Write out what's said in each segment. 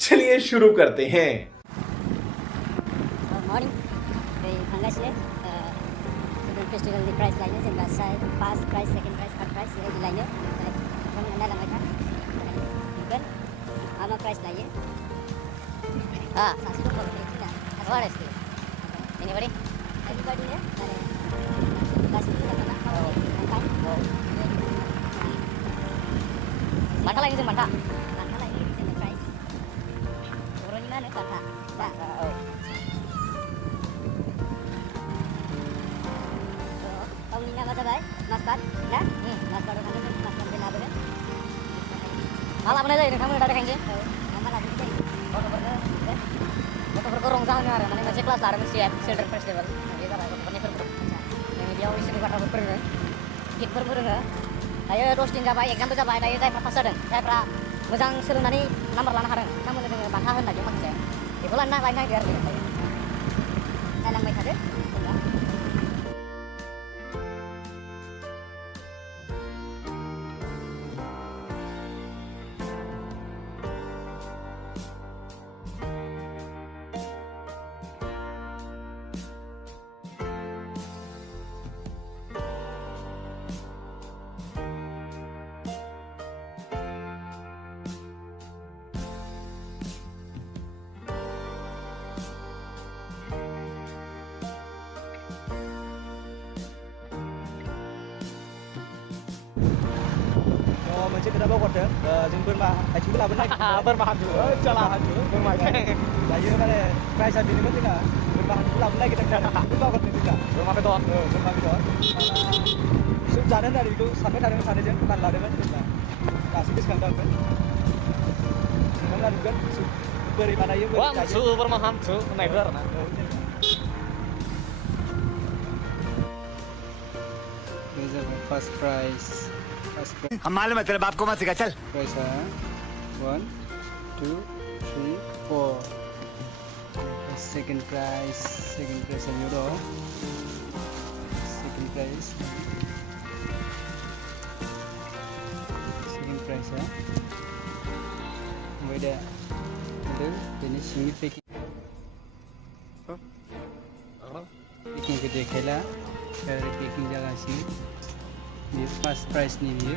चलिए शुरू करते हैं। मर्निङ थांगासिनो चिल्ड्रेन फेस्टिभलनि प्राइज लायनो जेनेबा first prize second prize third prize बेबायदि लायनो नोंथांमोना नायलांबाय था नुगोन मा मा प्राइज लायो सासे दंबावो anybody everybody आरो गासिबो मोजां ना बान्था लायो जों बान्था लायो जोंनो प्राइज बर'नि मा होनो बान्था गावनि नामा जाबाय मासबाद ना मासबादाव थांगोन जों मासबादनिफ्राय लाबोगोन मा लाबोनाय जायो नोंथांमोना दा देखायनोसै मा लाबोनाय जायो गथ'फोरखौ रंजाहोनो आरो माने मोनसे क्लास लादोंमोन चिल्ड्रेन फेस्टिभेल बे जाबाय गथ'फोरनि फोरबो जोंनि बेयाव इसोरनि बाथ्राफोर फोरोङो गिफ्टफोर फोरोङो दायो 10 दिन जाबाय एग्जामबो जाबाय दायो जायफ्रा पास जादों जायफ्रा मोजां सोलोंनानै नाम्बार लानो हादों बिथांमोननो जोङो बान्था होनो नागिरदों माखासे बेखौ लायनो नागिरदों आरो जोङो नायलांबाय थादो मोनसे खोथा बावगारदों जों बोरमा आथिंबो लाबोनो नागिरदों बोरमा हान्थु बोरमा दायो माने प्राइजआ बेनोमोन जोंना बोरमा हान्थुखौ लाबोनो नागिरदों बेखौ बावगारदों जोंना बोरमा बेदर सुप जानो होननानै बेखौ सानबाय थादोंमोन सानैजों प्लान लादोंमोन जेनेबा दासो गोसोखांदों आंबो नोंथांमोना नुगोन सुप बोरै बानायो बोरै जायो बोरमा हान्थु होननायखौ आरोना फर्स्ट प्राइज हम मालूम है तेरे बाप को मत सिखा चल प्राइज है 1 2 3 4 सेकंड प्राइज है यूरो सेकंड प्राइज है ओमफ्राय दा बेनि सिंनि पेकिंखौ देखायला पेकिं जागासिनो ये फर्स्ट प्राइज नहीं है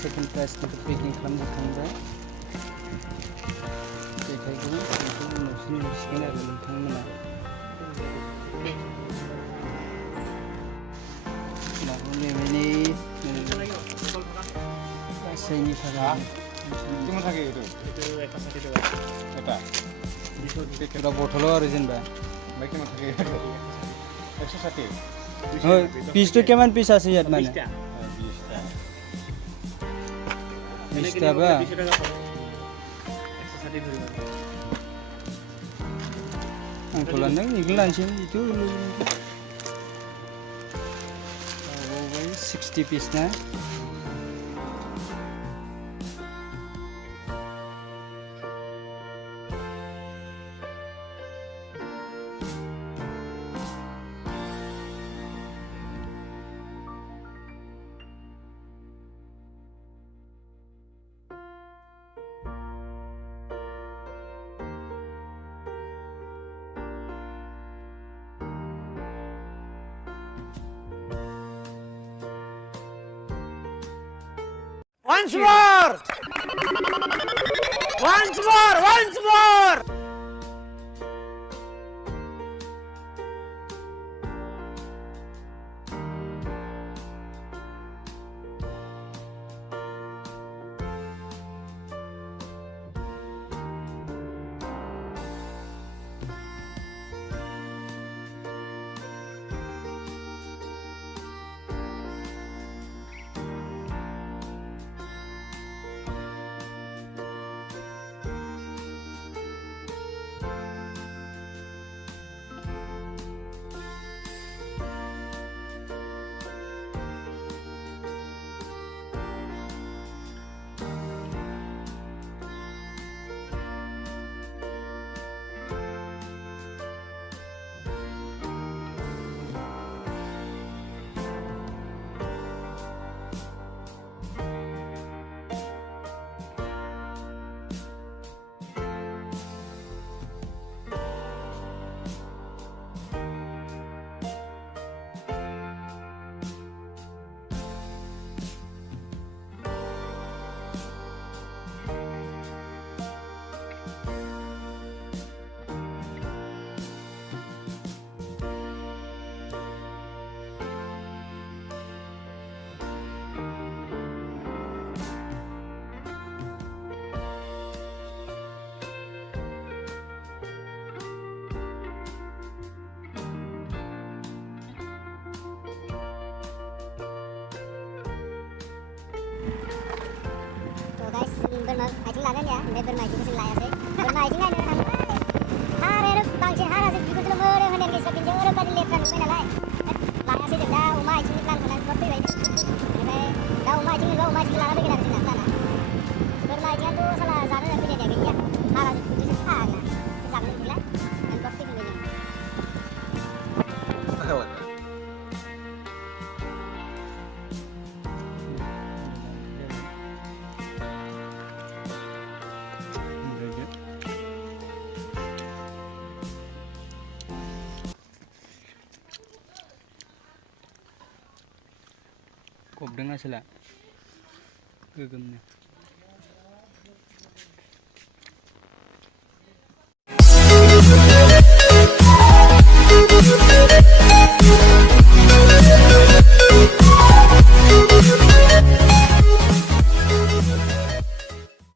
सेकंड प्राइज को पेकिंग खालामजोबखांबाय देखायगोन बेखौ उनावसो नुसिगोन आरो नोंथांमोना माने गासैनि थाखाय এটা বটল আৰু যেনিবা পিচটো কিমান পিচ আছে ইয়াত মানে 20টা বা आं लानों बेखौ लानोसै itu 60 पिस ना Once more! Once more! Once more! Burma आथिं लादों ya ओमफ्राय बोरमा आथिंखौ जों लायासै बोरमा आथिं नायनो थांबाय हारायानो बांसिन हाराजों बिगुरजों मोदोम होनायानो गैस्रा बिदिजों ओरैबादि लेथ्रा नुबाय नालाय लायासै जों दा अमा आथिंनि प्लान खालामनानै फट फैबाय बेनिफ्राय दा अमा आथिं नुबा अमा आथिंखौ लाना फैगोन आरो जोंना प्लाना बोरमा आथिङाथ' साला जानो होनना फैनाया गैया हाराजों बिगुरजों फाग्ला जानो मोनला फट फैफिनबाय जों Kobdeng asla. Gegumnya.